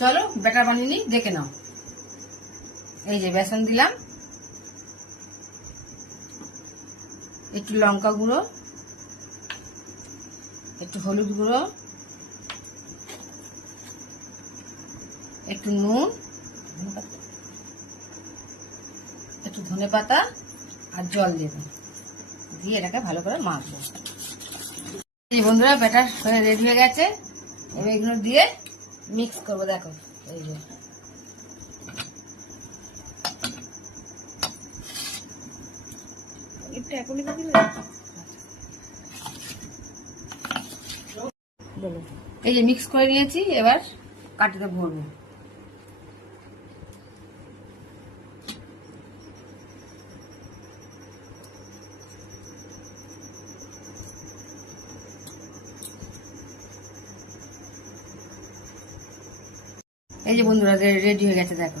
চলো ব্যাটার বানিয়ে নিই, দেখে নাও। এই যে বেসন দিলাম, একটু লঙ্কা গুঁড়ো, একটু হলুদ গুঁড়ো, একটু নুন, একটু ধনেপাতা আর জল দেব, দিয়ে এটাকে ভালো করে মাখবো। এই বন্ধুরা ব্যাটার হয়ে রেডি হয়ে গেছে। এবার এগুলো দিয়ে মিক্স করবো। দেখো এই যে এই যে মিক্স করে নিয়েছি, এবার কাঠিতে ভরবো। এই যে বন্ধুরা রেডি হয়ে গেছে, দেখো।